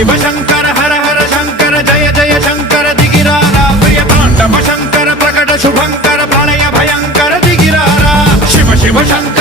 शिव शंकर हर हर शंकर जय जय शंकर दिगिरारा प्रिय तांडव शंकर प्रकट शुभंकर प्रलय भयंकर दिगिरारा शिव शिव शंकर